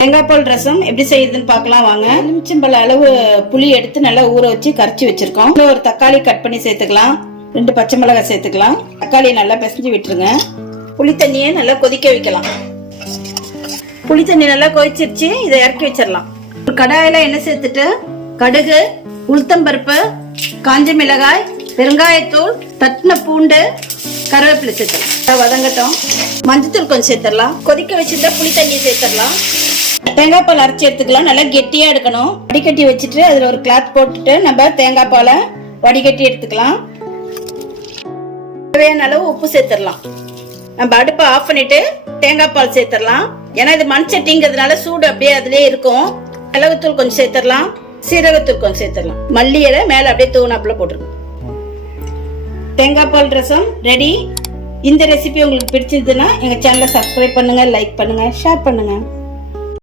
தேங்காய் பால் ரசம் எப்படி செய்யுதுன்னு பார்க்கலாம் வாங்க. எலுமிச்சம்பழ அளவு புளி எடுத்து நல்லா ஊற வச்சு கரைச்சி வச்சிருக்கோம். ஒரு தக்காளி கட் பண்ணி சேர்த்துக்கலாம். 2 பச்சை மிளகாய் சேர்த்துக்கலாம். தக்காளியை நல்லா பிசைஞ்சு விட்டுருங்க. புளி தண்ணியை நல்லா கொதிக்க வைக்கலாம். புளி தண்ணி நல்லா கொதிச்சிருச்சு. இதை இறக்கி வச்சிடலாம். ஒரு கடாயில எண்ணெய் சேர்த்துட்டு கடுகு, உளுத்தம்பருப்பு, காஞ்ச மிளகாய், பெருங்காயத்தூள், தட்டின பூண்டு, கருவேப்பிலை சேர்த்துலாம். வதங்கட்டும். மஞ்சத்தூள் கொஞ்சம் சேர்த்துடலாம். கொதிக்க வச்சுட்டு புளி தண்ணியை சேர்த்துடலாம். தேங்காய் பால் அரைச்சி எடுத்துக்கலாம். நல்லா கெட்டியா எடுக்கணும். வடிகட்டி வச்சுட்டு அதுல ஒரு கிளாத் போட்டுட்டு நம்ம தேங்காய் பாலை வடிகட்டி எடுத்துக்கலாம். தேவையான அளவு உப்பு சேர்த்துடலாம். நம்ம அடுப்பை ஆஃப் பண்ணிட்டு தேங்காய் பால் சேர்த்துடலாம். ஏன்னா இது மண் சட்டிங்கிறதுனால சூடு அப்படியே அதுலயே இருக்கும். மிளகுத்தூள் கொஞ்சம் சேர்த்துடலாம். சீரகத்தூள் கொஞ்சம் சேர்த்துடலாம். மல்லி இலை மேல அப்படியே தூணாப்புல போட்டுருங்க. தேங்காய் பால் ரசம் ரெடி. இந்த ரெசிபி உங்களுக்கு பிடிச்சிருந்ததுன்னா எங்க சேனலை சப்ஸ்கிரைப் பண்ணுங்க, லைக் பண்ணுங்க, ஷேர் பண்ணுங்க.